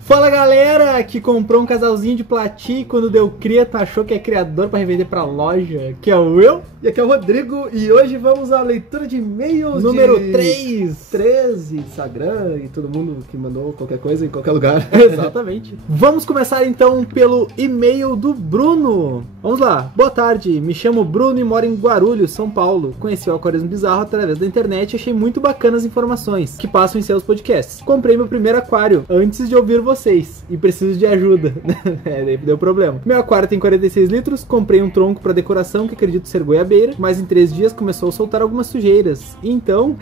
Fala galera que comprou um casalzinho de platina e quando deu cria achou que é criador para revender pra loja, que é o Will. E aqui é o Rodrigo e hoje vamos à leitura de e-mails número de 13, Instagram e todo mundo que mandou qualquer coisa em qualquer lugar. Exatamente. Vamos começar então pelo e-mail do Bruno. Vamos lá. Boa tarde, me chamo Bruno e moro em Guarulhos, São Paulo. Conheci o Aquarismo Bizarro através da internet e achei muito bacanas as informações que passam em seus podcasts. Comprei meu primeiro aquário antes de ouvir vocês e preciso de ajuda. Deu problema. Meu aquário tem 46 litros, comprei um tronco para decoração que acredito ser goiabeira, mas em 3 dias começou a soltar algumas sujeiras. Então,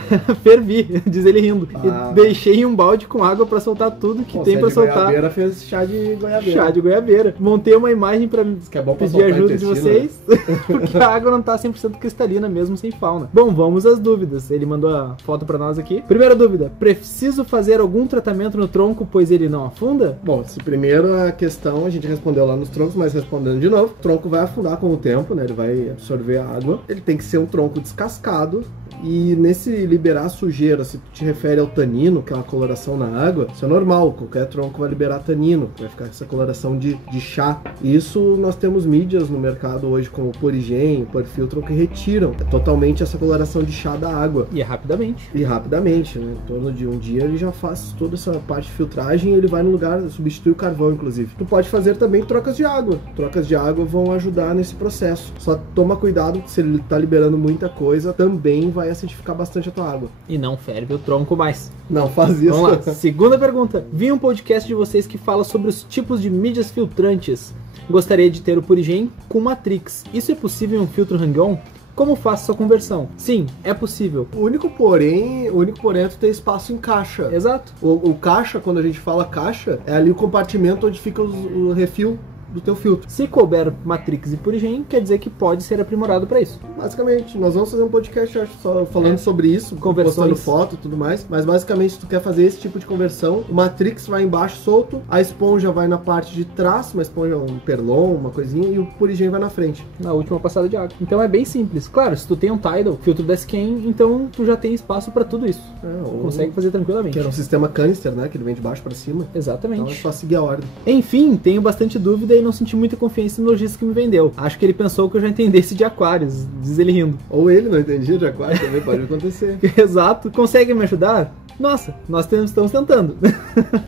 fervi, diz ele rindo. E deixei um balde com água para soltar tudo que tem para soltar. Goiabeira fez chá de goiabeira. Chá de goiabeira. Montei uma imagem para pedir ajuda de vocês, porque a água não tá 100% cristalina mesmo sem fauna. Bom, vamos às dúvidas. Ele mandou a foto para nós aqui. Primeira dúvida, preciso fazer algum tratamento no tronco, pois ele não afunda? Bom, se primeiro a questão a gente respondeu lá nos troncos, mas respondendo de novo, o tronco vai afundar com o tempo, né? Ele vai absorver a água. Ele tem que ser um tronco descascado. E nesse liberar sujeira, se tu te refere ao tanino, que é uma coloração na água, isso é normal, qualquer tronco vai liberar tanino, vai ficar essa coloração de chá. E isso nós temos mídias no mercado hoje, como o Porigen, o Porfiltron, que retiram totalmente essa coloração de chá da água. E rapidamente. E rapidamente, né? Em torno de um dia ele já faz toda essa parte de filtragem e ele vai no lugar, substitui o carvão, inclusive. Tu pode fazer também trocas de água. Trocas de água vão ajudar nesse processo. Só toma cuidado, se ele tá liberando muita coisa, também vai acidificar bastante a tua água. E não ferve o tronco mais. Não faz isso. Vamos lá. Segunda pergunta. Vi um podcast de vocês que fala sobre os tipos de mídias filtrantes. Gostaria de ter o Porigen com Matrix. Isso é possível em um filtro Hang-On? Como faço sua conversão? Sim, é possível. O único porém é tu ter espaço em caixa. Exato. O caixa, quando a gente fala caixa, é ali o compartimento onde fica o refil do teu filtro. Se couber Matrix e Porigen, quer dizer que pode ser aprimorado para isso. Basicamente, nós vamos fazer um podcast só falando sobre isso, postando foto e tudo mais, mas basicamente se tu quer fazer esse tipo de conversão, o Matrix vai embaixo solto, a esponja vai na parte de trás, uma esponja, um perlon, uma coisinha, e o Porigen vai na frente. Na última passada de água. Então é bem simples. Claro, se tu tem um Tidal, filtro da Scan, então tu já tem espaço para tudo isso. Tu consegue fazer tranquilamente. Que era um sistema canister, né, que ele vem de baixo para cima. Exatamente. Então é só seguir a ordem. Enfim, tenho bastante dúvida e não senti muita confiança no lojista que me vendeu. Acho que ele pensou que eu já entendesse de aquários, diz ele rindo. Ou ele não entendia de aquário, também pode acontecer. Exato. Consegue me ajudar? Nossa, nós estamos tentando.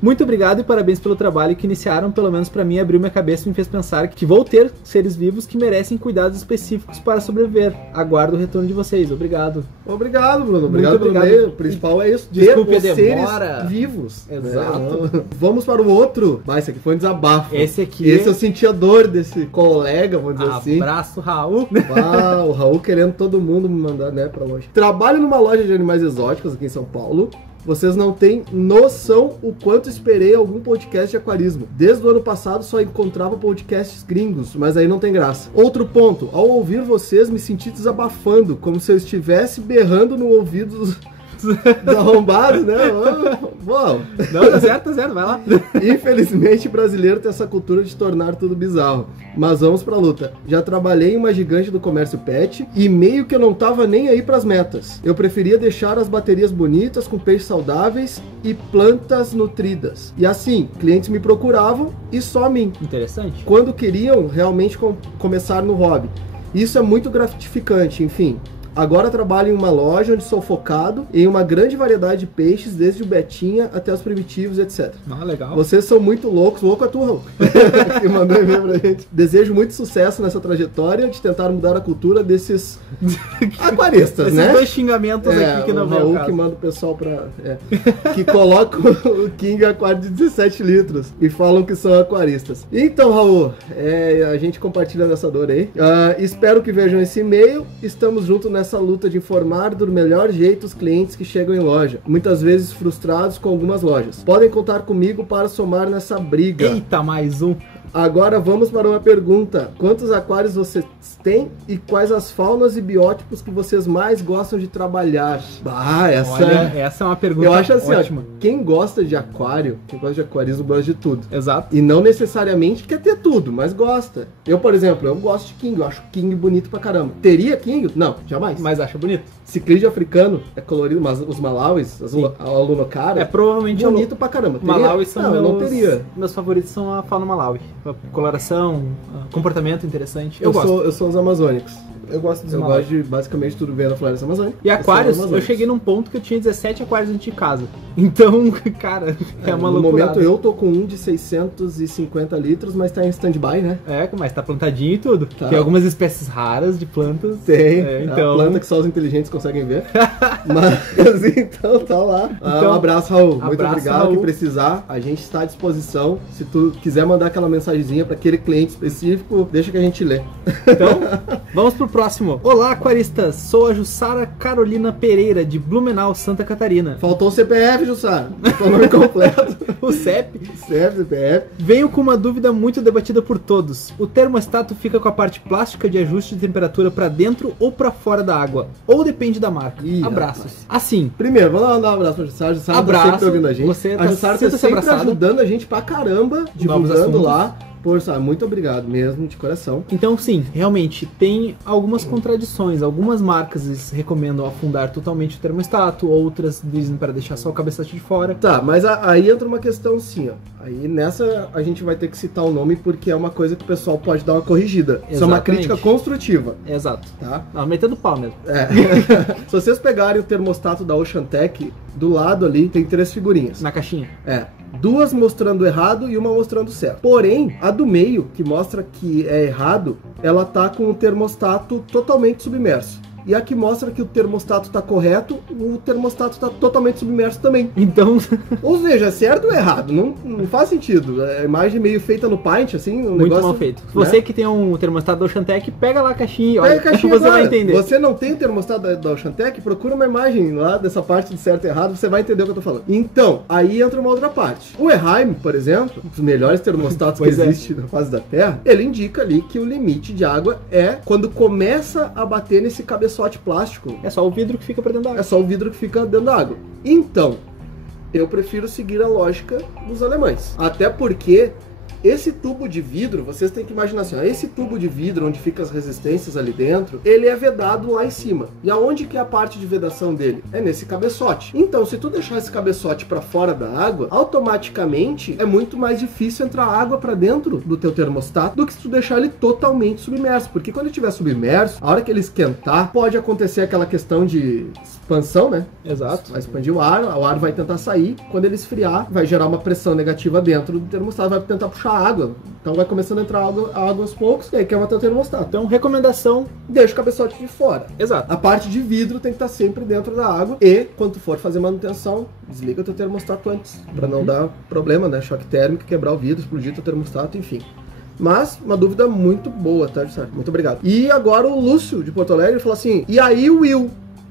Muito obrigado e parabéns pelo trabalho que iniciaram, pelo menos pra mim, abriu minha cabeça e me fez pensar que vou ter seres vivos que merecem cuidados específicos para sobreviver. Aguardo o retorno de vocês. Obrigado. Obrigado, Bruno. Obrigado pelo meio. O principal é isso. Desculpe a demora. Seres vivos. Exato. Né? Vamos para o outro. Esse aqui foi um desabafo. Esse eu senti a dor desse colega, vamos dizer assim. Abraço, Raul. O Raul querendo todo mundo me mandar, né, pra loja. Trabalho numa loja de animais exóticos aqui em São Paulo. Vocês não têm noção o quanto esperei algum podcast de aquarismo. Desde o ano passado só encontrava podcasts gringos, mas aí não tem graça. Outro ponto, ao ouvir vocês me senti desabafando, como se eu estivesse berrando no ouvido dos arrombados, né? Bom. Não, tá certo, vai lá. Infelizmente, o brasileiro tem essa cultura de tornar tudo bizarro. Mas vamos pra luta. Já trabalhei em uma gigante do comércio pet e meio que eu não tava nem aí pras metas. Eu preferia deixar as baterias bonitas, com peixes saudáveis e plantas nutridas. E assim, clientes me procuravam e só a mim. Interessante. Quando queriam realmente começar no hobby. Isso é muito gratificante, enfim. Agora trabalho em uma loja onde sou focado em uma grande variedade de peixes, desde o betinha até os primitivos, etc. Ah, legal. Vocês são muito loucos, louco é tu, Raul, que mandou e-mail pra gente. Desejo muito sucesso nessa trajetória de tentar mudar a cultura desses aquaristas, né? Esses dois xingamentos aqui que não vem o Raul que manda o pessoal pra... que colocam o King aquário de 17 litros e falam que são aquaristas. Então, Raul, a gente compartilha dessa dor aí. Espero que vejam esse e-mail. Estamos juntos nessa luta de informar do melhor jeito os clientes que chegam em loja, muitas vezes frustrados com algumas lojas. Podem contar comigo para somar nessa briga. Eita, mais um. Agora vamos para uma pergunta. Quantos aquários vocês têm e quais as faunas e biótipos que vocês mais gostam de trabalhar? Essa é uma pergunta eu acho assim, ótima. Ó, quem gosta de aquário, quem gosta de aquarismo gosta de tudo. Exato. E não necessariamente quer ter tudo, mas gosta. Eu, por exemplo, eu gosto de king, eu acho king bonito pra caramba. Teria king? Não, jamais. Mas acha bonito. Ciclídeo africano é colorido, mas os malauis, a alunocara, é provavelmente bonito pra caramba. Teria? Malauis são não teria. Meus favoritos são a fauna malawi. A coloração, comportamento interessante. Eu sou os amazônicos. Eu gosto dos Eu Malawi. gosto de basicamente tudo ver na floresta amazônica. E aquários, eu cheguei num ponto que eu tinha 17 aquários dentro de casa. Então, cara, é uma loucura. No momento eu tô com um de 650 litros, mas tá em stand-by, né? É, mas tá plantadinho e tudo. Tá. Tem algumas espécies raras de plantas. Tem, então... a planta que só os inteligentes conseguem ver. Mas então tá lá. Então, um abraço, Raul. Muito abraço, obrigado. Raul. Que precisar, a gente está à disposição. Se tu quiser mandar aquela mensagenzinha para aquele cliente específico, deixa que a gente lê. Então, vamos pro próximo. Olá, aquaristas. Sou a Jussara Carolina Pereira, de Blumenau, Santa Catarina. Faltou o CPF, Jussara. Faltou o nome completo. O CEP. CPF. Venho com uma dúvida muito debatida por todos. O termostato fica com a parte plástica de ajuste de temperatura para dentro ou para fora da água? Ou depende da marca? Ih, Abraços. rapaz. Assim. Primeiro, vamos lá mandar um abraço pra Jussara. A Jussara Abraço. tá sempre ouvindo a gente. Você A Jussara tá sinta-se sempre abraçada. ajudando a gente pra caramba, divulgando assuntos. lá. Força, muito obrigado mesmo, de coração. Então, sim, realmente tem algumas contradições. Algumas marcas recomendam afundar totalmente o termostato, outras dizem para deixar só o cabeçote de fora. Tá, mas aí entra uma questão assim, ó. Aí nessa a gente vai ter que citar o nome porque é uma coisa que o pessoal pode dar uma corrigida. Isso é uma Exatamente. crítica construtiva, Exato. tá? Não, metendo pau mesmo. É. Se vocês pegarem o termostato da Oceantec, do lado ali tem 3 figurinhas. Na caixinha. É. 2 mostrando errado e uma mostrando certo. Porém, a do meio, que mostra que é errado, ela tá com o termostato totalmente submerso. E a que mostra que o termostato tá correto, o termostato tá totalmente submerso também. Então, Ou seja, é certo ou errado? Não faz sentido. É a imagem meio feita no Paint, assim, um muito negócio... mal feito. né? Você que tem um termostato da Oceantec, pega lá a caixinha e olha, Pega a caixinha você vai agora. entender. Você não tem o termostato da Oceantec? Procura uma imagem lá dessa parte de certo e errado, você vai entender o que eu tô falando. Então, aí entra uma outra parte. O Eheim, por exemplo, um dos melhores termostatos que Pois é. existe na face da Terra, ele indica ali que o limite de água é quando começa a bater nesse cabeçote plástico. É só o vidro que fica pra dentro da É água. só o vidro que fica dentro da água. Então, eu prefiro seguir a lógica dos alemães. Até porque esse tubo de vidro, vocês têm que imaginar assim, ó, esse tubo de vidro onde ficam as resistências ali dentro, ele é vedado lá em cima. E aonde que é a parte de vedação dele? É nesse cabeçote. Então, se tu deixar esse cabeçote para fora da água, automaticamente é muito mais difícil entrar água para dentro do teu termostato do que se tu deixar ele totalmente submerso. Porque quando ele estiver submerso, a hora que ele esquentar, pode acontecer aquela questão de expansão, né? Exato. Vai expandir o ar vai tentar sair. Quando ele esfriar, vai gerar uma pressão negativa dentro do termostato, vai tentar puxar água. Então vai começando a entrar água aos poucos, e aí quer matar o termostato. Então, recomendação. Deixa o cabeçote de fora. Exato. A parte de vidro tem que estar sempre dentro da água. E, quando tu for fazer manutenção, desliga o teu termostato antes. Pra não dar problema, né? Choque térmico, quebrar o vidro, explodir o teu termostato, enfim. Mas, uma dúvida muito boa, tá, Jussara? Muito obrigado. E agora o Lúcio, de Porto Alegre, falou assim, e aí o Will?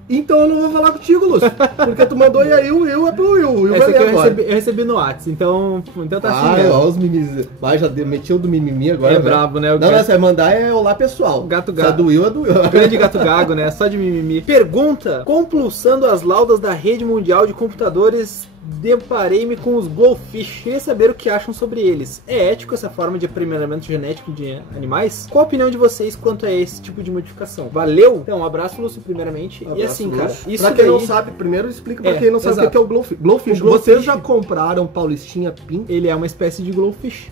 Então eu não vou falar contigo, Lúcio. Porque tu mandou e aí o Will é pro Will. O Will Essa vai aqui ler agora. eu recebi no WhatsApp, então tá assim Ah, mesmo. ó, os mimimis. Vai, já meteu do mimimi agora. É né? brabo, né? O Não, cara- você vai mandar é olá pessoal. Gato Se é gato. do Will, é do Will. Grande gato gago, né? Só de mimimi. Pergunta: compulsando as laudas da rede mundial de computadores, deparei-me com os Glowfish. Queria saber o que acham sobre eles. É ético essa forma de aprimoramento genético de animais? Qual a opinião de vocês quanto a esse tipo de modificação? Valeu? Então, um abraço, Lúcio, primeiramente. E assim, cara, isso pra quem não daí, sabe, primeiro explica pra É, quem não sabe o exato. que é o Glowfish. Glowfish, O Glowfish- vocês já compraram Paulistinha Pink? ele é uma espécie de Glowfish.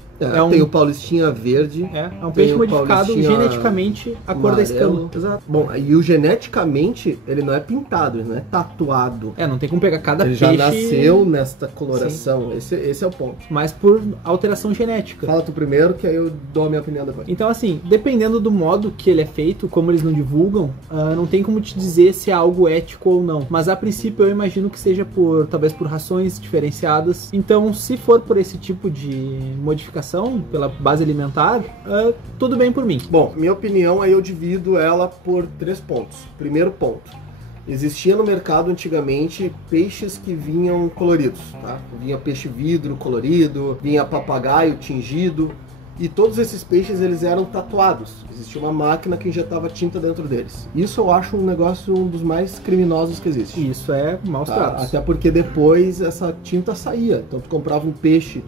Tem o Paulistinha Verde. É um tem peixe o modificado Paulistinha geneticamente a cor da escama. amarelo. Exato. Bom, e o geneticamente, ele não é pintado, ele não é tatuado. É, não tem como pegar cada Ele peixe. já nasceu nesta coloração. Esse é o ponto. Mas por alteração genética. Fala tu primeiro, que aí eu dou a minha opinião depois. Então, assim, dependendo do modo que ele é feito, como eles não divulgam, não tem como te dizer se é algo ético ou não. Mas a princípio eu imagino que seja talvez por rações diferenciadas. Então, se for por esse tipo de modificação, pela base alimentar, tudo bem por mim. Bom, minha opinião aí eu divido ela por 3 pontos. Primeiro ponto. Existia no mercado antigamente peixes que vinham coloridos, tá? Vinha peixe vidro colorido, vinha papagaio tingido. e todos esses peixes eles eram tatuados. Existia uma máquina que injetava tinta dentro deles. Isso eu acho um dos mais criminosos que existe. Isso é maus tratos. Até porque depois essa tinta saía. Então tu comprava um peixe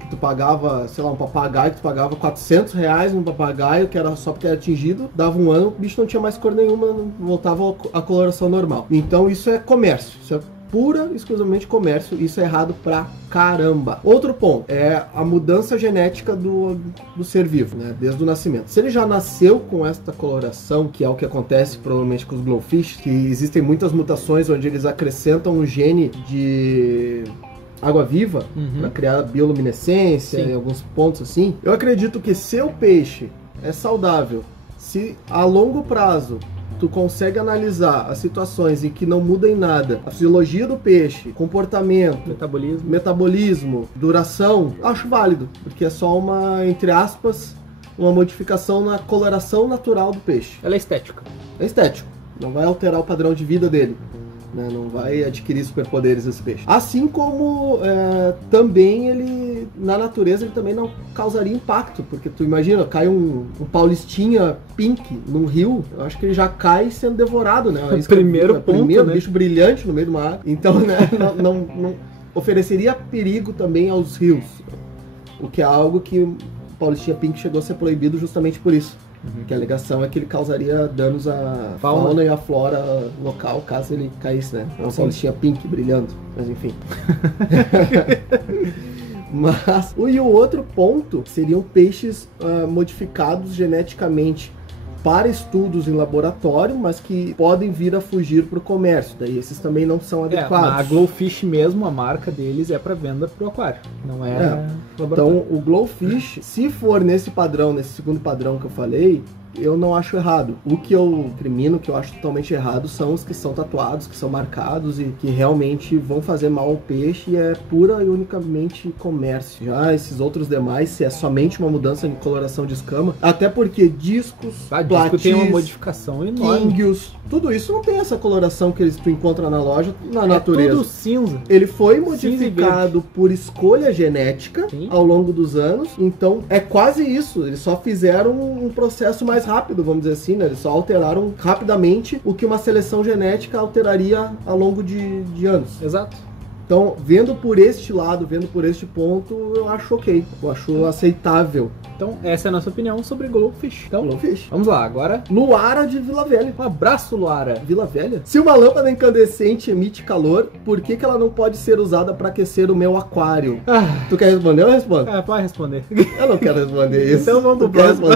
que tu pagava, sei lá, um papagaio que tu pagava R$400 num papagaio, que era só porque era atingido, dava um ano, o bicho não tinha mais cor nenhuma, voltava à coloração normal. Então isso é comércio, isso é pura, exclusivamente comércio, isso é errado pra caramba. Outro ponto é a mudança genética do ser vivo, né, desde o nascimento. Se ele já nasceu com esta coloração, que é o que acontece provavelmente com os glowfish, que existem muitas mutações onde eles acrescentam um gene de água-viva para criar bioluminescência em alguns pontos assim. Eu acredito que se o peixe é saudável, se a longo prazo tu consegue analisar as situações em que não muda em nada, a fisiologia do peixe, comportamento, metabolismo, duração, acho válido, porque é só uma, entre aspas, uma modificação na coloração natural do peixe. Ela é estética. É estético, não vai alterar o padrão de vida dele. Não vai adquirir superpoderes esse peixe. Assim como também ele, na natureza, ele também não causaria impacto, porque tu imagina, cai um paulistinha pink num rio, eu acho que ele já cai sendo devorado, né? Primeiro ponto, né? Bicho brilhante no meio do mar. Então, né, não ofereceria perigo também aos rios, o que é algo que o paulistinha pink chegou a ser proibido justamente por isso. Que a alegação é que ele causaria danos à fauna e à flora local, caso ele caísse, né? Uma paulistinha pink brilhando, mas enfim. Mas, e o outro ponto seriam peixes modificados geneticamente para estudos em laboratório, mas que podem vir a fugir para o comércio. Daí esses também não são adequados. A Glowfish mesmo, a marca deles é para venda para o aquário, não é Então o Glowfish, se for nesse padrão, nesse segundo padrão que eu falei, eu não acho errado. O que eu crimino, que eu acho totalmente errado, são os que são tatuados, que são marcados e que realmente vão fazer mal ao peixe, e é pura e unicamente comércio. Já esses outros demais, se é somente uma mudança de coloração de escama, até porque discos, platis, tem uma modificação enorme. Ínguios, tudo isso não tem essa coloração que tu encontra na loja, na natureza. Tudo cinza. Ele foi modificado por escolha genética ao longo dos anos, então é quase isso. Eles só fizeram um processo mais rápido, vamos dizer assim, né? Eles só alteraram rapidamente o que uma seleção genética alteraria ao longo de anos. Exato. Então, vendo por este lado, vendo por este ponto, eu acho ok. Eu acho aceitável. Então, essa é a nossa opinião sobre Glowfish. Então, Glowfish. Vamos lá, agora. Luara de Vila Velha. Um abraço, Luara. Vila Velha? Se uma lâmpada incandescente emite calor, por que ela não pode ser usada para aquecer o meu aquário? Tu quer responder ou eu respondo? Pode responder. Eu não quero responder isso. Então vamos pro próximo.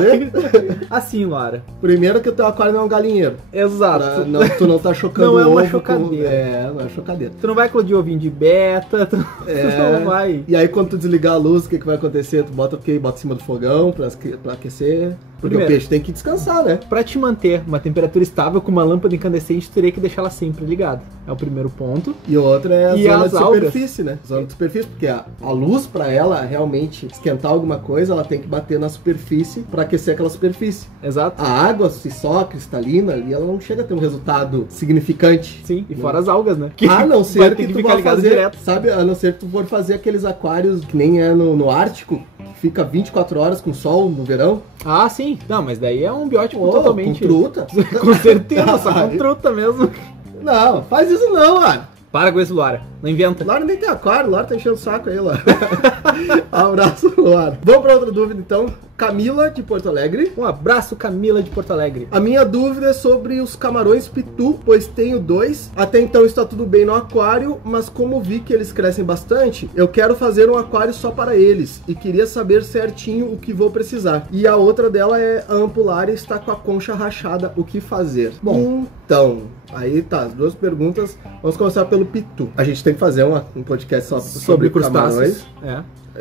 Assim, Luara. Primeiro que o teu aquário não é um galinheiro. Exato. Tu não tá chocando não é uma ovo chocadeira. Não é chocadeira. Tu não vai eclodir ovinho de beta, tu não vai. E aí quando tu desligar a luz, o que vai acontecer? Tu bota em cima do fogão pra aquecer. Porque o peixe tem que descansar, né? Pra te manter uma temperatura estável com uma lâmpada incandescente, tu teria que deixar ela sempre ligada. É o primeiro ponto. E outra é a zona de algas. superfície, né? Zona de superfície, porque a luz, pra ela realmente esquentar alguma coisa, ela tem que bater na superfície pra aquecer aquela superfície. Exato. A água, se só cristalina ali, ela não chega a ter um resultado significante. Sim, e fora as algas, né? A não ser que tu ficar vá fazer, direto. sabe? A não ser que tu for fazer aqueles aquários que nem é no Ártico, que fica 24 horas com sol no verão. Ah, sim. Não, mas daí é um biótipo totalmente... Com truta. Com certeza, só com truta mesmo. Não, faz isso não, mano. Para com isso, Luara. Não inventa. Luara nem tem aquário, Luara tá enchendo o saco aí, Luara. Abraço, Luara. Vamos pra outra dúvida, então. Camila, de Porto Alegre. Um abraço, Camila, de Porto Alegre. A minha dúvida é sobre os camarões pitu, pois tenho 2. Até então está tudo bem no aquário, mas como vi que eles crescem bastante, eu quero fazer um aquário só para eles e queria saber certinho o que vou precisar. E a outra dela é a ampulária está com a concha rachada, o que fazer? Bom, então, aí tá, as duas perguntas. Vamos começar pelo pitu. A gente tem que fazer um podcast só sobre crustáceos.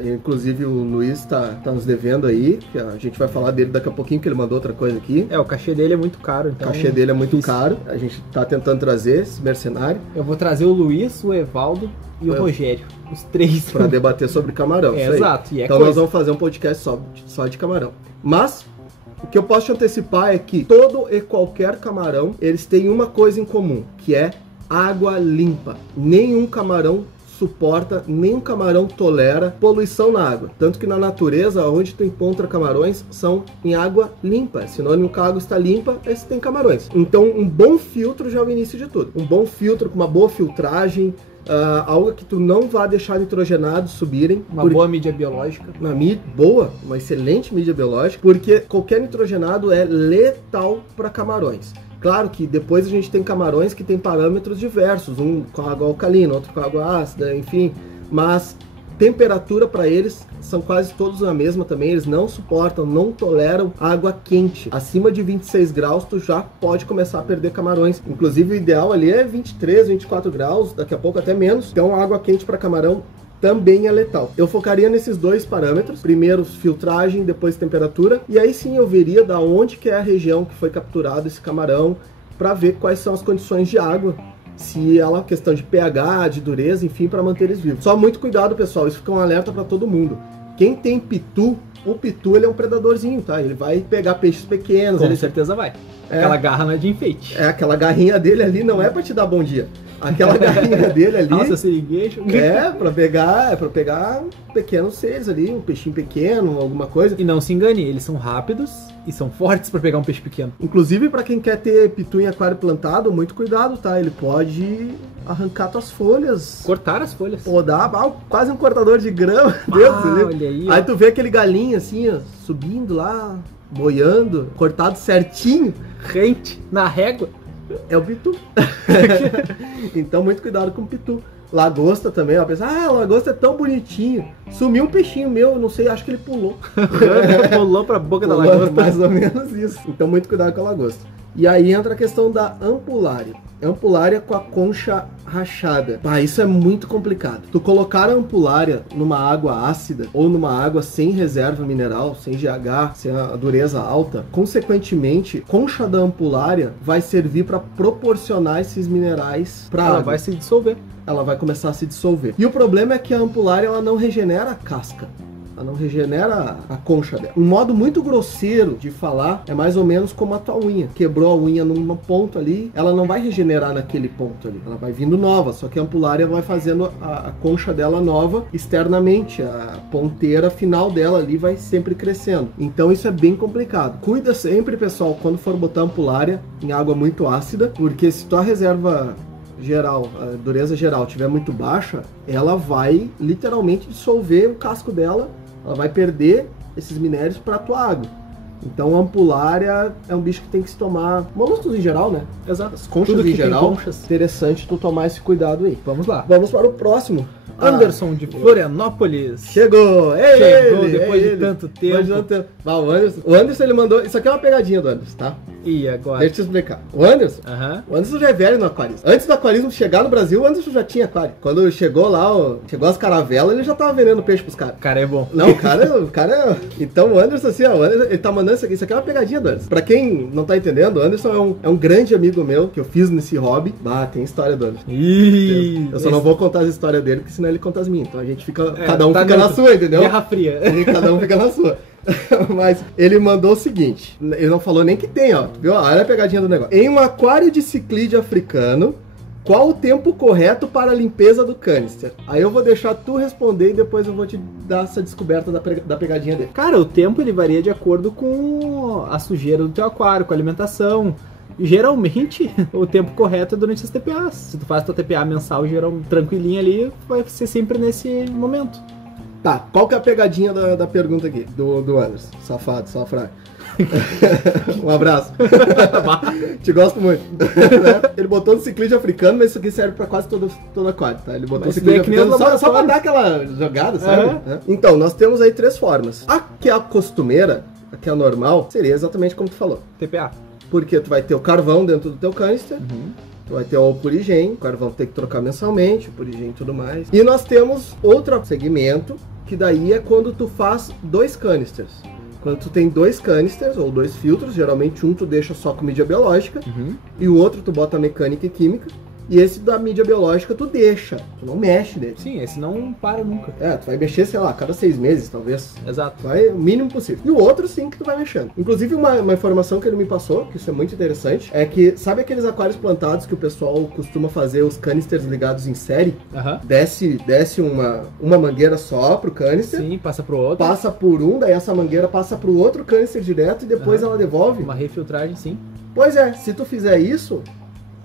Inclusive o Luiz tá nos devendo aí, que a gente vai falar dele daqui a pouquinho, que ele mandou outra coisa aqui. O cachê dele é muito caro, então... O cachê dele é muito caro, a gente tá tentando trazer esse mercenário. Eu vou trazer o Luiz, o Evaldo e o Rogério, os 3. Pra debater sobre camarão. Exato. Então nós vamos fazer um podcast só de camarão. Mas... o que eu posso te antecipar é que todo e qualquer camarão, eles têm uma coisa em comum, que é água limpa. Nenhum camarão suporta, nem um camarão tolera poluição na água. Tanto que na natureza, onde tu encontra camarões, são em água limpa. É sinônimo que a água está limpa, aí você tem camarões. Então, um bom filtro já é o início de tudo. Um bom filtro com uma boa filtragem, algo que tu não vai deixar nitrogenados subirem. Uma boa mídia biológica. Uma excelente mídia biológica, porque qualquer nitrogenado é letal para camarões. Claro que depois a gente tem camarões que tem parâmetros diversos, um com água alcalina, outro com água ácida, enfim, mas temperatura para eles são quase todos a mesma também, eles não suportam, não toleram água quente. Acima de 26 graus tu já pode começar a perder camarões. Inclusive o ideal ali é 23, 24 graus, daqui a pouco até menos. Então água quente para camarão também é letal. Eu focaria nesses dois parâmetros, primeiro filtragem, depois temperatura, e aí sim eu veria da onde que é a região que foi capturado esse camarão, para ver quais são as condições de água, se ela é questão de pH, de dureza, enfim, para manter eles vivos. Só muito cuidado, pessoal, isso fica um alerta para todo mundo. Quem tem pitu, o pitu ele é um predadorzinho, tá? Ele vai pegar peixes pequenos. Com certeza vai. Aquela garra não é de enfeite. Aquela garrinha dele ali não é para te dar bom dia. Aquela garrinha dele ali... Nossa, sirigueixo. Para pegar pequenos seres ali, um peixinho pequeno, alguma coisa. E não se engane, eles são rápidos e são fortes para pegar um peixe pequeno. Inclusive, para quem quer ter pitu em aquário plantado, muito cuidado, tá? Ele pode arrancar tuas folhas. Cortar as folhas. Podar, quase um cortador de grama. Deus, olha aí. Aí tu vê aquele galinho assim, ó, subindo lá, boiando, cortado certinho. Rente, na régua. É o pitu. Então, muito cuidado com o pitu. Lagosta também, ó. Pensa, lagosta é tão bonitinho. Sumiu um peixinho meu, não sei, acho que ele pulou. Pulou pra boca da lagosta. Mais ou menos isso. Então, muito cuidado com a lagosta. E aí entra a questão da ampulária. Ampulária com a concha rachada. Isso é muito complicado. Tu colocar a ampulária numa água ácida ou numa água sem reserva mineral, sem GH, sem a dureza alta, consequentemente, concha da ampulária vai servir para proporcionar esses minerais para a água. Ela vai se dissolver. Ela vai começar a se dissolver. E o problema é que a ampulária ela não regenera a casca. Ela não regenera a concha dela. Um modo muito grosseiro de falar é mais ou menos como a tua unha. Quebrou a unha num ponto ali, ela não vai regenerar naquele ponto ali. Ela vai vindo nova, só que a ampulária vai fazendo a concha dela nova externamente. A ponteira final dela ali vai sempre crescendo. Então isso é bem complicado. Cuida sempre, pessoal, quando for botar ampulária em água muito ácida, porque se tua reserva geral, a dureza geral estiver muito baixa, ela vai literalmente dissolver o casco dela. Ela vai perder esses minérios para a tua água. Então a ampulária é um bicho que tem que se tomar... Moluscos em geral, né? Exato. As conchas em geral. Interessante tu tomar esse cuidado aí. Vamos lá. Vamos para o próximo. Anderson de Florianópolis. Chegou! Chegou depois de tanto tempo. O Anderson ele mandou... Isso aqui é uma pegadinha do Anderson, tá? E agora? Deixa eu te explicar. O Anderson já é velho no aquarismo. Antes do aquarismo chegar no Brasil, o Anderson já tinha aquário. Quando chegou lá, chegou as caravelas, ele já tava vendendo peixe pros caras. O cara é bom. Não, o cara... Então o Anderson, assim, ó, ele tá mandando isso aqui. Isso aqui é uma pegadinha do Anderson. Pra quem não tá entendendo, o Anderson é um grande amigo meu, que eu fiz nesse hobby. Tem história do Anderson. Eu só não vou contar as histórias dele, porque senão ele conta as minhas. Então a gente fica... cada um fica na sua, entendeu? Guerra Fria. Cada um fica na sua. Mas ele mandou o seguinte, ele não falou nem que tem, ó, viu? Olha a pegadinha do negócio. Em um aquário de ciclídeo africano, qual o tempo correto para a limpeza do canister? Aí eu vou deixar tu responder e depois eu vou te dar essa descoberta da pegadinha dele. Cara, o tempo ele varia de acordo com a sujeira do teu aquário, com a alimentação. Geralmente, o tempo correto é durante as TPAs. Se tu faz tua TPA mensal, tranquilinha ali, vai ser sempre nesse momento. Tá, qual que é a pegadinha da pergunta aqui, do Anderson? Safado, safra. Um abraço. Te gosto muito. Ele botou no ciclídeo africano, mas isso aqui serve pra quase todo aquário, tá? Ele botou no ciclídeo africano só pra dar aquela jogada, sabe? Então, nós temos aí 3 formas. A que é a costumeira, a que é a normal, seria exatamente como tu falou. TPA. Porque tu vai ter o carvão dentro do teu canister. Tu vai ter o purigem, o carvão tem que trocar mensalmente, o purigem e tudo mais. E nós temos outro segmento, que daí é quando tu faz 2 canisters. Quando tu tem 2 canisters, ou 2 filtros, geralmente um tu deixa só com mídia biológica, e o outro tu bota mecânica e química, E esse da mídia biológica tu deixa, tu não mexe nele. Sim, esse não para nunca. Tu vai mexer, sei lá, a cada 6 meses, talvez. Exato. Vai o mínimo possível. E o outro, sim, que tu vai mexendo. Inclusive, uma informação que ele me passou, que isso é muito interessante, é que, sabe aqueles aquários plantados que o pessoal costuma fazer os canisters ligados em série? Desce uma mangueira só pro canister. Sim, passa pro outro. Passa por um, daí essa mangueira passa pro outro canister direto e depois ela devolve. Uma refiltragem, sim. Pois é, se tu fizer isso,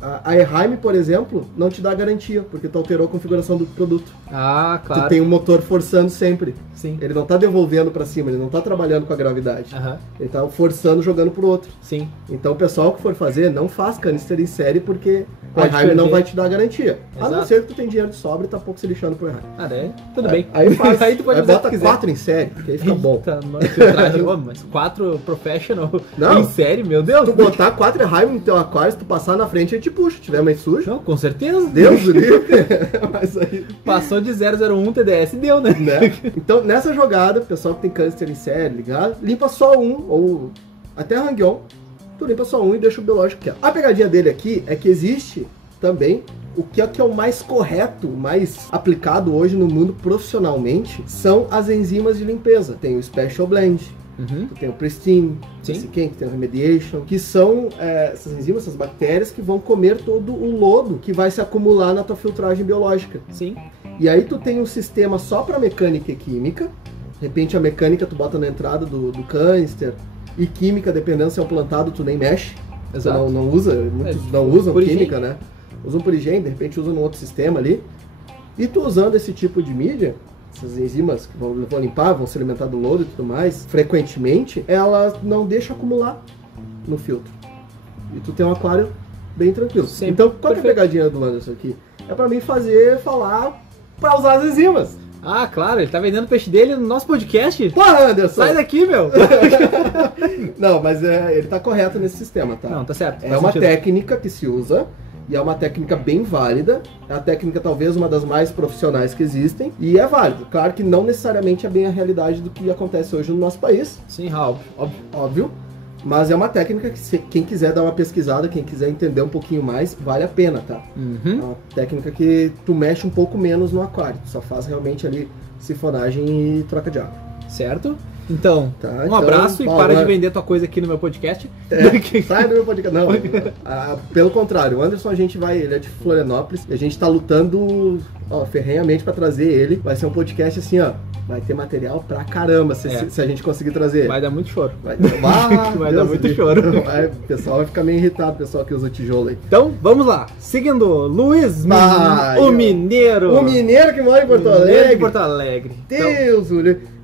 a Eheim, por exemplo, não te dá garantia, porque tu alterou a configuração do produto. Ah, claro. Tu tem um motor forçando sempre. Sim. Ele não tá devolvendo pra cima, ele não tá trabalhando com a gravidade. Ele tá forçando, jogando pro outro. Sim. Então o pessoal que for fazer, não faz canister em série, porque a Eheim não vai te dar garantia. Exato. A não ser que tu tem dinheiro de sobra e tá pouco se lixando pro Eheim. Tudo bem. Aí faz, aí tu pode fazer bota 4 em série, porque aí fica bom. Mas 4 professional Não. em série, meu Deus. Se tu botar 4 Eheim no teu aquário, se tu passar na frente, ele te puxa. Se tiver mais sujo, Não, com certeza. Deus do livre. Mas aí... Passou de 001 TDS, deu, né? Então, nessa jogada, o pessoal que tem canister em série ligado, limpa só um, ou até Hang-On, tu limpa só um e deixa o biológico quieto. A pegadinha dele aqui é que existe também o que é o mais correto, mais aplicado hoje no mundo profissionalmente, são as enzimas de limpeza. Tem o Special Blend, tem o Pristine, que tem o Remediation, que são essas enzimas, essas bactérias que vão comer todo o lodo que vai se acumular na tua filtragem biológica. Sim. E aí tu tem um sistema só para mecânica e química. De repente a mecânica tu bota na entrada do canister, e química, dependendo se é um plantado, tu nem mexe. Exato. Tu não usa, muitos não usam Purigen. química, né? Usam Purigen, de repente usam num outro sistema ali. E tu usando esse tipo de mídia, essas enzimas que vão limpar, vão se alimentar do lodo e tudo mais, frequentemente, elas não deixam acumular no filtro. E tu tem um aquário bem tranquilo. Sempre então, qual que é a perfeito. pegadinha do Anderson aqui? É pra mim falar pra usar as enzimas. Ah, claro, ele tá vendendo o peixe dele no nosso podcast. Porra, Anderson! Sai daqui, meu! Não, mas ele tá correto nesse sistema, tá? Não, tá certo. É faz uma sentido. técnica que se usa, e é uma técnica bem válida. É a técnica talvez uma das mais profissionais que existem, e é válido. Claro que não necessariamente é bem a realidade do que acontece hoje no nosso país, Sim, óbvio. Mas é uma técnica que quem quiser dar uma pesquisada, quem quiser entender um pouquinho mais, vale a pena, tá? É uma técnica que tu mexe um pouco menos no aquário. Tu só faz realmente ali sifonagem e troca de água. Certo? Então, Tá, um então, abraço e Paulo, para né? de vender tua coisa aqui no meu podcast. Sai do meu podcast. Não, pelo contrário, o Anderson ele é de Florianópolis e a gente tá lutando ferrenhamente pra trazer ele. Vai ser um podcast assim, ó. Vai ter material pra caramba se a gente conseguir trazer ele. Vai dar muito choro. Vai Vai dar muito choro. O pessoal vai ficar meio irritado, o pessoal que usa tijolo aí. Então, vamos lá. Seguindo, Luiz, o mineiro. O mineiro que mora em Porto Mineiro Alegre. de Porto Alegre. Deus,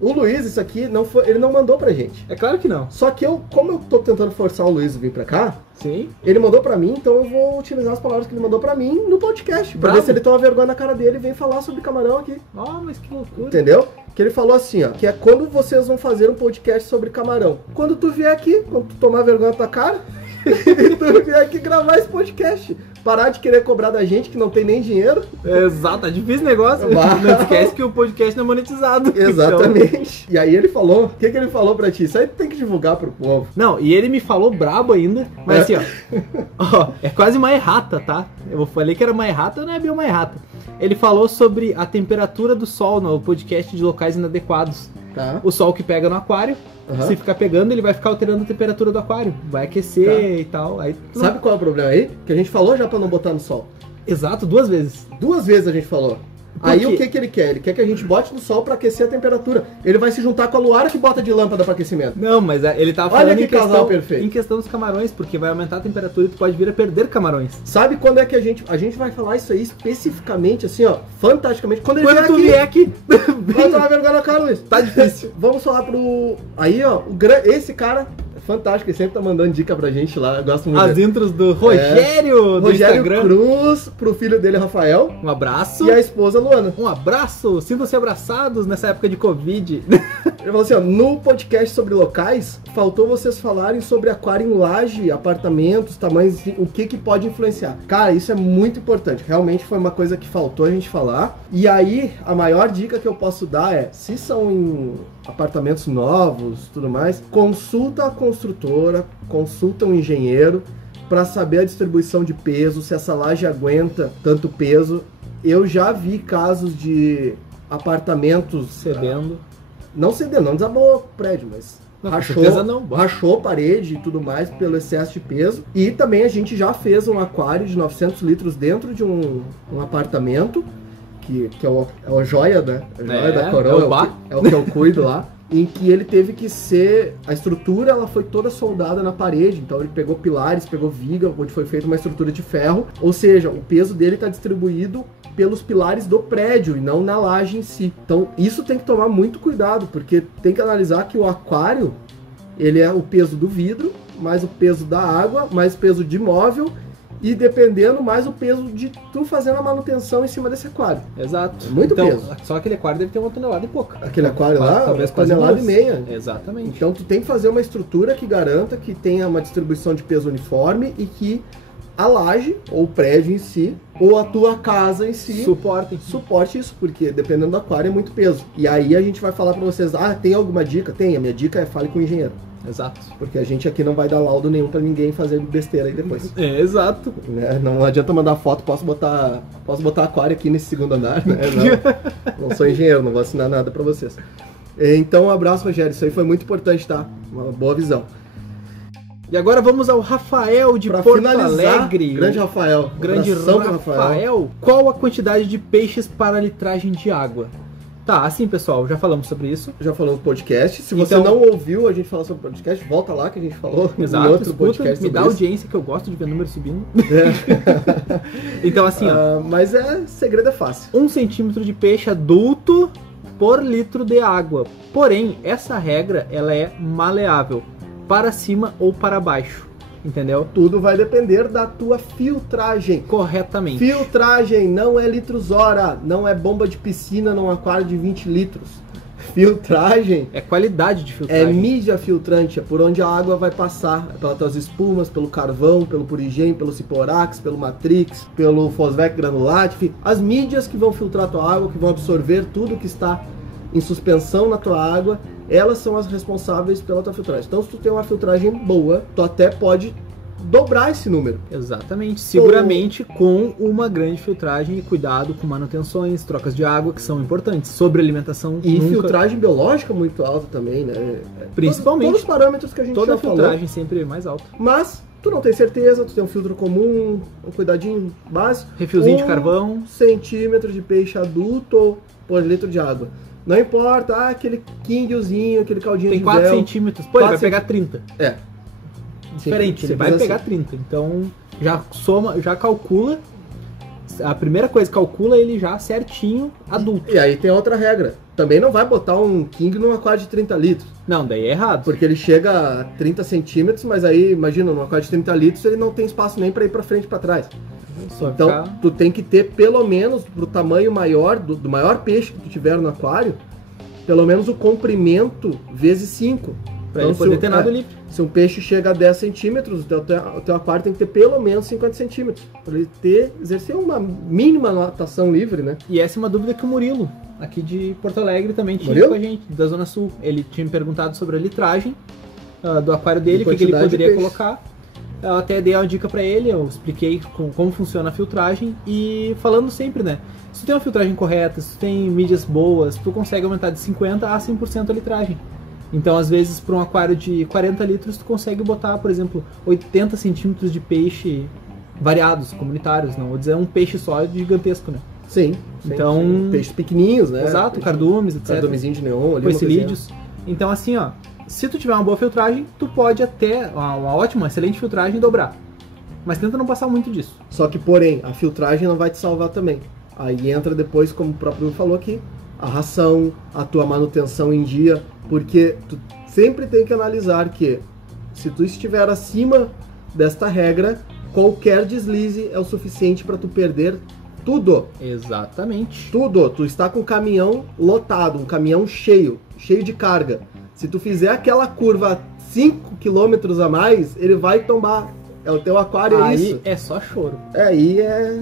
o Luiz, isso aqui, ele não mandou pra gente. É claro que não. Só que como eu tô tentando forçar o Luiz a vir pra cá, Sim. ele mandou pra mim, então eu vou utilizar as palavras que ele mandou pra mim no podcast. Pra Bravo. ver se ele toma vergonha na cara dele e vem falar sobre camarão aqui. Oh, mas que loucura. Entendeu? Que ele falou assim, ó, que é quando vocês vão fazer um podcast sobre camarão. Quando tu vier aqui, quando tu tomar vergonha na tua cara, e tu vier aqui gravar esse podcast. Parar de querer cobrar da gente que não tem nem dinheiro. Exato, tá difícil o negócio. Vai. Não esquece que o podcast não é monetizado. Exatamente. E aí ele falou, o que ele falou pra ti? Isso aí tu tem que divulgar pro povo. Não, e ele me falou brabo ainda, mas assim, ó, é quase uma errata, tá? Eu falei que era uma errata, não é bem uma errata. Ele falou sobre a temperatura do sol no podcast de locais inadequados. Tá. O sol que pega no aquário, se ficar pegando, ele vai ficar alterando a temperatura do aquário. Vai aquecer e tal. Aí, Sabe qual é o problema aí? Que a gente falou já pra não botar no sol. Exato, 2 vezes. 2 vezes a gente falou. Por Aí quê? o que ele quer? Ele quer que a gente bote no sol pra aquecer a temperatura. Ele vai se juntar com a Luara que bota de lâmpada pra aquecimento. Não, mas ele tava Olha falando que casal perfeito. em questão dos camarões, porque vai aumentar a temperatura e tu pode vir a perder camarões. Sabe quando é que a gente vai falar isso aí especificamente, assim, ó, fantasticamente? Quando ele Quando tu vier aqui, vai tomar vergonha na cara, Luiz. tá difícil. Vamos falar pro... Aí, ó, esse cara é fantástico, ele sempre tá mandando dica pra gente lá, eu gosto muito As dele. intros do Rogério do Rogério Instagram. Cruz, pro filho dele, Rafael, Um abraço. e a esposa, Luana. Um abraço. Sintam-se abraçados nessa época de Covid. Ele falou assim, ó, no podcast sobre locais, faltou vocês falarem sobre aquário em laje, apartamentos, tamanhos, o que pode influenciar. Cara, isso é muito importante. Realmente foi uma coisa que faltou a gente falar. E aí, a maior dica que eu posso dar é, se são em apartamentos novos, tudo mais, consulta a construtora, consulta um engenheiro, para saber a distribuição de peso, se essa laje aguenta tanto peso. Eu já vi casos de apartamentos Cedendo. não cedendo, não desabou o prédio, mas Não, com certeza não. rachou parede e tudo mais pelo excesso de peso. E também a gente já fez um aquário de 900 litros dentro de um apartamento, que é a joia, né? A joia da coroa, é o que eu cuido lá. Em que ele teve que ser... A estrutura, ela foi toda soldada na parede. Então ele pegou pilares, pegou viga, onde foi feita uma estrutura de ferro. Ou seja, o peso dele está distribuído pelos pilares do prédio e não na laje em si. Então isso tem que tomar muito cuidado, porque tem que analisar que o aquário, ele é o peso do vidro, mais o peso da água, mais peso de móvel e, dependendo, mais o peso de tu fazendo a manutenção em cima desse aquário. Exato. É muito então, peso. Só aquele aquário deve ter 1 tonelada e pouca. Aquele aquário lá, talvez quase tonelada e duas. meia. Exatamente. Então tu tem que fazer uma estrutura que garanta que tenha uma distribuição de peso uniforme e que a laje, ou o prédio em si, ou a tua casa em si, suporte isso, porque dependendo do aquário é muito peso. E aí a gente vai falar pra vocês, tem alguma dica? Tem, a minha dica é fale com o engenheiro. Exato. Porque a gente aqui não vai dar laudo nenhum pra ninguém fazer besteira aí depois. Exato. Né? Não adianta mandar foto, posso botar aquário aqui nesse segundo andar, né? Não sou engenheiro, não vou assinar nada pra vocês. Então um abraço, Rogério, isso aí foi muito importante, tá? Uma boa visão. E agora vamos ao Rafael de Porto Alegre. Grande Rafael. Grande Rafael. Qual a quantidade de peixes para litragem de água? Tá, assim pessoal, já falamos sobre isso. Já falamos no podcast. Se você não ouviu a gente falar sobre o podcast, volta lá que a gente falou. Exato, em outro escuta, podcast. Me dá isso. audiência que eu gosto de ver números subindo. Então assim, ó. Mas segredo é fácil. 1 centímetro de peixe adulto por litro de água. Porém, essa regra ela é maleável. Para cima ou para baixo. Entendeu? Tudo vai depender da tua filtragem. Corretamente. Filtragem não é litros hora, não é bomba de piscina num aquário de 20 litros. Filtragem é qualidade de filtragem. É mídia filtrante, é por onde a água vai passar. É pelas tuas espumas, pelo carvão, pelo purigem, pelo ciporax, pelo matrix, pelo fosvec granulate, enfim, as mídias que vão filtrar a tua água, que vão absorver tudo que está em suspensão na tua água, elas são as responsáveis pela tua filtragem. Então, se tu tem uma filtragem boa, tu até pode dobrar esse número. Exatamente. Seguramente com uma grande filtragem e cuidado com manutenções, trocas de água, que são importantes. Sobre alimentação. E filtragem biológica muito alta também, né? Principalmente. Todos os parâmetros que a gente já falou. Toda filtragem sempre é mais alta. Mas tu não tem certeza, tu tem um filtro comum, um cuidadinho básico. Refilzinho de carvão. 1 centímetro de peixe adulto por litro de água. Não importa, aquele kingzinho, aquele caldinho tem de 4 véu. centímetros. Pô, ele vai pegar 30. É. Diferente, ele vai pegar 30. Então, já soma, já calcula. A primeira coisa, calcula ele já certinho, adulto. E aí tem outra regra. Também não vai botar um king num aquário de 30 litros. Não, daí é errado. Porque ele chega a 30 centímetros, mas aí, imagina, num aquário de 30 litros, ele não tem espaço nem para ir para frente e para trás. Então, tu tem que ter pelo menos, pro tamanho maior, do maior peixe que tu tiver no aquário, pelo menos o comprimento vezes 5. Pra ele poder ter nado livre. Se um peixe chega a 10 centímetros, o teu aquário tem que ter pelo menos 50 centímetros. Pra ele exercer uma mínima natação livre, né? E essa é uma dúvida que o Murilo, aqui de Porto Alegre, também tinha com a gente, da Zona Sul. Ele tinha me perguntado sobre a litragem do aquário dele, o que ele poderia colocar. Eu até dei uma dica pra ele, eu expliquei como funciona a filtragem e falando sempre, né? Se tu tem uma filtragem correta, se tu tem mídias boas, tu consegue aumentar de 50% a 100% a litragem. Então, às vezes, para um aquário de 40 litros, tu consegue botar, por exemplo, 80 centímetros de peixe variados, comunitários, não vou dizer um peixe só gigantesco, né? Sim. Então, sim. Peixes pequenininhos, né? Exato, cardumes, etc. Cardumezinho de neon, ali, coicilídeos. Então, assim, ó, se tu tiver uma boa filtragem, tu pode até, uma ótima, excelente filtragem, dobrar. Mas tenta não passar muito disso. Só que, porém, a filtragem não vai te salvar também. Aí entra depois, como o próprio falou aqui, a ração, a tua manutenção em dia, porque tu sempre tem que analisar que se tu estiver acima desta regra, qualquer deslize é o suficiente para tu perder tudo. Exatamente. Tudo. Tu está com o caminhão lotado, um caminhão cheio de carga. Se tu fizer aquela curva 5 km a mais, ele vai tombar. É o teu aquário, é isso. Aí é só choro. Aí é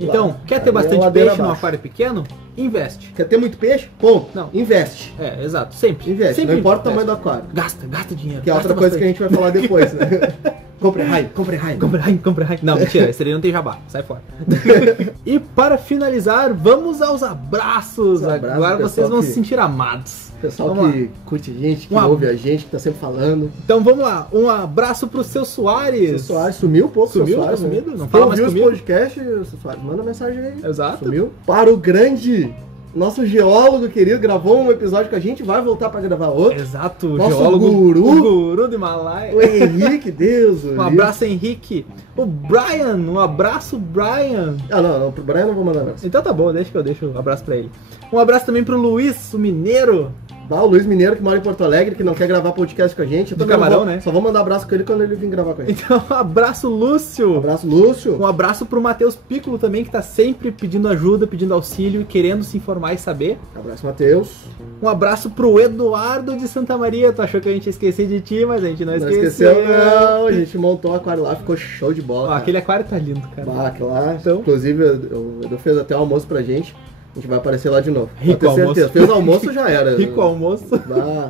Então, quer ter Ali é bastante ladeira peixe num abaixo. aquário pequeno? Investe. Quer ter muito peixe? Ponto. Não. Investe. É, exato. Sempre. Investe. Sempre Não importa o investe. tamanho do aquário. Gasta dinheiro. Que é outra gasta coisa que a bastante. gente vai falar depois, né? Compre raio. Compre raio. Não, mentira, esse aí não tem jabá. Sai fora. E para finalizar, vamos aos abraços. Os abraços, Agora pessoal vocês vão que- se sentir amados. Pessoal Vamos que curte a gente, que Um ab- ouve a gente, que tá sempre falando. Então vamos lá. Um abraço pro seu Soares. O Soares sumiu um pouco, Sumiu? seu Soares, Tá né? sumido? Não Quem fala mais ouviu comigo? os podcasts, seu Soares, manda mensagem aí. Exato. Sumiu. Para o grande, nosso geólogo querido, gravou um episódio com a gente, vai voltar pra gravar outro. Exato, o Nosso geólogo. guru. O guru do Himalaia. O Henrique, Deus. Um abraço, Henrique. O Brian, um abraço, Brian. Ah, não, pro Brian eu não vou mandar abraço. Então tá bom, deixa que eu deixo um abraço pra ele. Um abraço também pro Luiz, o mineiro. O Luiz Mineiro, que mora em Porto Alegre, que não quer gravar podcast com a gente. Eu Do também não Camarão, vou- né? Só vou mandar abraço com ele quando ele vir gravar com a gente. Então, um abraço, Lúcio. Um abraço, Lúcio. Um abraço pro Matheus Piccolo também, que tá sempre pedindo ajuda, pedindo auxílio, querendo se informar e saber. Abraço, Matheus. Um abraço pro Eduardo de Santa Maria. Tu achou que a gente ia esquecer de ti, mas a gente não Não esqueceu. esqueceu, não. A gente montou um aquário lá, ficou show de bola. Ó, cara. aquele aquário tá lindo, cara. Ah, aquilo lá. Então- Inclusive, o Edu fez até o almoço pra gente. A gente vai aparecer lá de novo. Rico Pode ter certeza. almoço. Fez o almoço, já era. Rico almoço. Ah,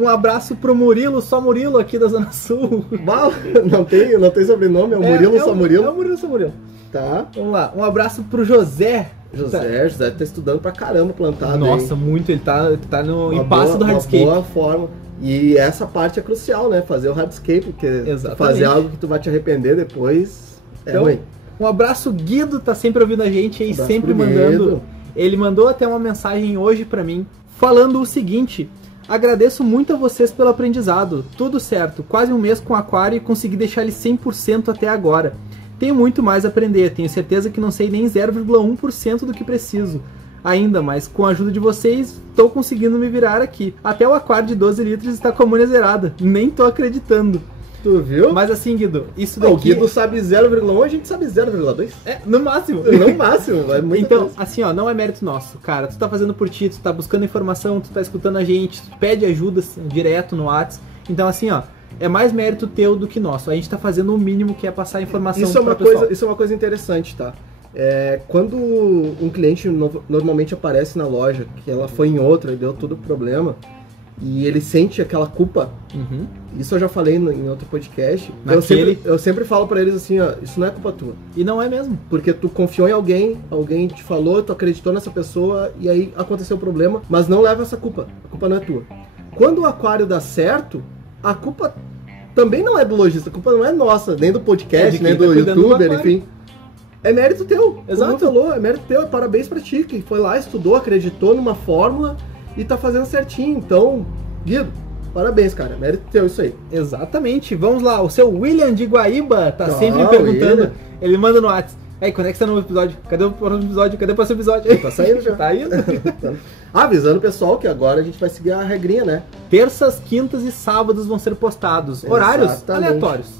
Um abraço pro Murilo, só Murilo aqui da Zona Sul. bah, não tem sobrenome, é o Murilo, só Murilo. É o Murilo, só Murilo. Tá. Vamos lá, um abraço pro José. José tá estudando pra caramba plantado. Nossa, hein? muito, ele tá no Uma impasse boa- do hardscape. Uma boa forma. E essa parte é crucial, né? Fazer o hardscape, porque Exatamente. fazer algo que tu vai te arrepender depois é Então, ruim. Um abraço, Guido, tá sempre ouvindo a gente aí, Abraço sempre pro mandando. Guido. Ele mandou até uma mensagem hoje pra mim, falando o seguinte: agradeço muito a vocês pelo aprendizado, tudo certo, quase um mês com o aquário e consegui deixar ele 100% até agora. Tenho muito mais a aprender, tenho certeza que não sei nem 0,1% do que preciso ainda, mas com a ajuda de vocês estou conseguindo me virar aqui. Até o aquário de 12 litros está com a amônia zerada, nem tô acreditando. Tu viu? Mas assim, Guido, isso O daqui... Guido sabe 0,1, a gente sabe 0,2. É, no máximo. No máximo, vai muito. Então, assim, ó, não é mérito nosso, cara. Tu tá fazendo por ti, tu tá buscando informação, tu tá escutando a gente, tu pede ajuda direto no WhatsApp. Então, assim, ó, é mais mérito teu do que nosso. A gente tá fazendo o mínimo que é passar a informação Isso é pra uma pessoal. coisa, isso é uma coisa interessante, tá? Quando um cliente normalmente aparece na loja, que ela foi em outra e deu todo o problema, e ele sente aquela culpa, Uhum. isso eu já falei em outro podcast, Naquele- eu sempre falo pra eles assim, ó, isso não é culpa tua, E não é mesmo. porque tu confiou em alguém te falou, tu acreditou nessa pessoa, e aí aconteceu o problema, mas não leva essa culpa, a culpa não é tua. Quando o aquário dá certo, a culpa também não é do lojista, a culpa não é nossa, nem do É podcast, de nem quem tá do cuidando do youtuber, aquário. enfim. É mérito teu. Exato. Como tu falou, é mérito teu. Parabéns pra ti, que foi lá, estudou, acreditou numa fórmula e tá fazendo certinho. Então, Guido, parabéns, cara. É mérito teu isso aí. Exatamente. Vamos lá, o seu William de Guaíba tá Ah, sempre perguntando. William. Ele manda no WhatsApp. Aí, quando é que tá no novo episódio? Cadê o próximo episódio? Cadê o próximo episódio? Tá saindo já. Tá indo? Avisando o pessoal que agora a gente vai seguir a regrinha, né? Terças, quintas e sábados vão ser postados. Horários Exatamente. aleatórios.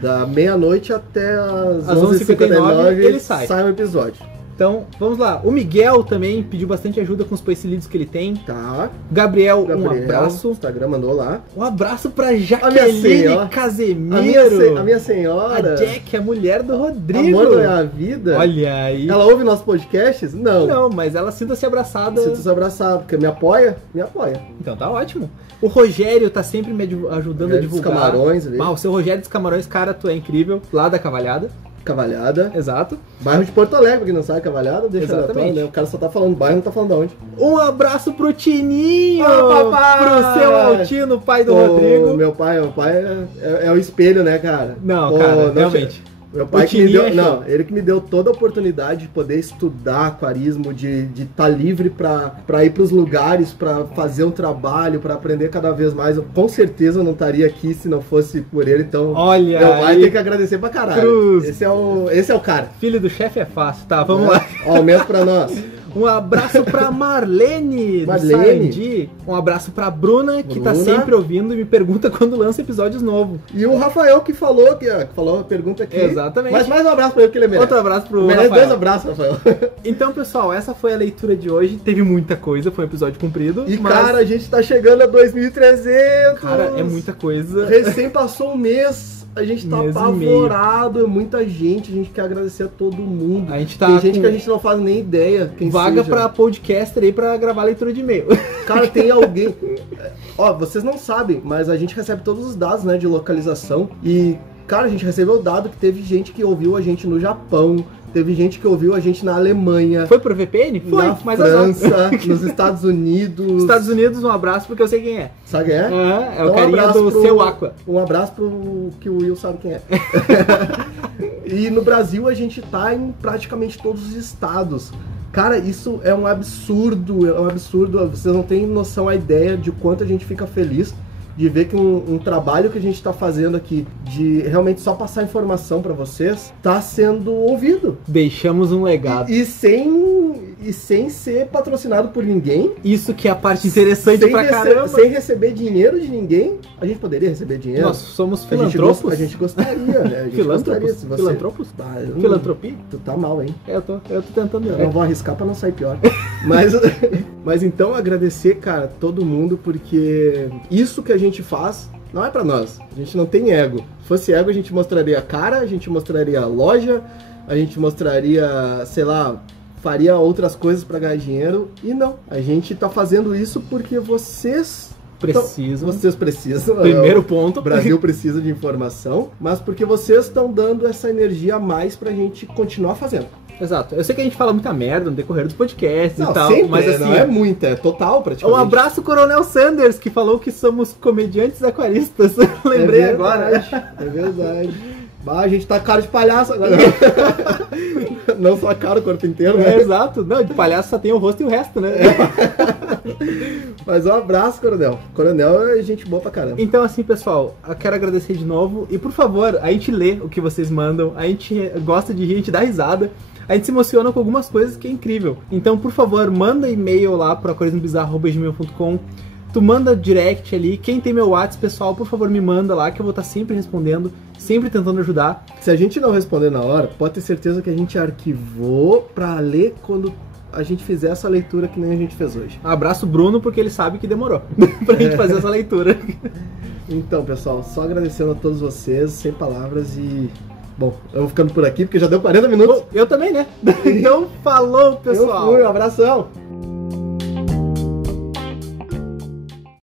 Da meia-noite até as Às 11h59 ele sai. um episódio. Então, vamos lá. O Miguel também pediu bastante ajuda com os Space Leads que ele tem. Tá. Gabriel, Gabriel, um abraço. Instagram mandou lá. Um abraço pra A minha Jaqueline senhora. Casemiro. A minha senhora. A Jack, a mulher do Rodrigo. Amor da minha vida. Olha aí. Ela ouve nossos podcasts? Não. Não, mas ela sinta-se abraçada. Se tu se abraçar, porque me apoia, me apoia. Então tá ótimo. O Rogério tá sempre me ajudando a Rogério dos divulgar. Camarões ali. Ah, o seu Rogério dos Camarões, cara, tu é incrível. Lá da Cavalhada. Cavalhada. Exato. Bairro de Porto Alegre, pra quem não sabe, Cavalhada, deixa Exatamente. aleatório, né? O cara só tá falando bairro, não tá falando de onde. Um abraço pro Tininho. Ô, papai! Pro seu Altino, pai do Ô, Rodrigo. Meu pai é o espelho, né, cara? Não, Ô, cara, não, realmente. Meu pai O que me Tininho deu. é show. Não, ele que me deu toda a oportunidade de poder estudar aquarismo, de estar livre pra ir pros lugares, pra fazer um trabalho, pra aprender cada vez mais. Eu com certeza não estaria aqui se não fosse por ele, então. Olha meu pai aí. tem que agradecer pra caralho. Cruz. Esse é o cara. Filho do chefe é fácil. Tá, vamos lá. Aumento pra nós. Um abraço pra Marlene, do Marlene. Sarandy. Um abraço pra Bruna, que tá Bruna. sempre ouvindo e me pergunta quando lança episódios novos. E o Rafael que falou a pergunta aqui. Exatamente. Mas mais um abraço pra ele que ele merece. Outro abraço pro Merece Rafael. 2 abraços, Rafael. Então, pessoal, essa foi a leitura de hoje. Teve muita coisa, foi um episódio comprido. E mas, cara, a gente tá chegando a 2.300. cara, é muita coisa. Recém passou um mês. A gente tá Mês e apavorado, é muita gente, a gente quer agradecer a todo mundo. A gente tá Tem gente com que a gente não faz nem ideia quem vaga seja. pra podcaster aí pra gravar leitura de e-mail. Cara, tem alguém... Ó, vocês não sabem, mas a gente recebe todos os dados, né, de localização. E, cara, a gente recebeu o dado que teve gente que ouviu a gente no Japão, teve gente que ouviu a gente na Alemanha. Foi pro VPN? Foi, na mas França, nos Estados Unidos. Estados Unidos, um abraço porque eu sei quem é. Sabe quem é? É o carinha do Seu Aqua. Um abraço pro que o Will sabe quem é. E no Brasil a gente tá em praticamente todos os estados. Cara, isso é um absurdo, é um absurdo. Vocês não têm noção, a ideia de quanto a gente fica feliz de ver que um trabalho que a gente está fazendo aqui, de realmente só passar informação para vocês, tá sendo ouvido. Deixamos um legado. E sem ser patrocinado por ninguém. Isso que é a parte interessante pra caramba. Sem receber dinheiro de ninguém. A gente poderia receber dinheiro. Nós somos filantropos. A gente gostaria, né? A gente gostaria, se você... Filantropos? Ah, Filantropia? Tu tá mal, hein? Eu tô tentando. Eu não vou arriscar pra não sair pior. Mas então agradecer, cara, todo mundo, porque isso que a gente faz não é pra nós. A gente não tem ego. Se fosse ego, a gente mostraria a cara, a gente mostraria a loja, a gente mostraria, sei lá, faria outras coisas pra ganhar dinheiro. E não. A gente tá fazendo isso porque vocês precisam. Vocês precisam. Primeiro ponto. O Brasil precisa de informação, mas porque vocês estão dando essa energia a mais pra gente continuar fazendo. Exato. Eu sei que a gente fala muita merda no decorrer dos podcasts e tal, sempre, mas assim... não é muita, é total praticamente. Um abraço, Coronel Sanders, que falou que somos comediantes aquaristas. Lembrei agora. É verdade. Bah, a gente tá cara de palhaço agora. Não só a cara, o corpo inteiro, né? Exato. Não, de palhaço só tem o rosto e o resto, né? Mas um abraço, Coronel. Coronel é gente boa pra caramba. Então, assim, pessoal, eu quero agradecer de novo. E, por favor, a gente lê o que vocês mandam. A gente gosta de rir, a gente dá risada. A gente se emociona com algumas coisas que é incrível. Então, por favor, manda e-mail lá para aquarismobizarro@gmail.com. Tu manda direct ali. Quem tem meu WhatsApp, pessoal, por favor, me manda lá, que eu vou estar sempre respondendo, sempre tentando ajudar. Se a gente não responder na hora, pode ter certeza que a gente arquivou pra ler quando a gente fizer essa leitura que nem a gente fez hoje. Abraço Bruno, porque ele sabe que demorou pra gente fazer essa leitura. Então, pessoal, só agradecendo a todos vocês, sem palavras e... Bom, eu vou ficando por aqui, porque já deu 40 minutos. Eu também, né? Então, falou, pessoal. Eu fui, um abração.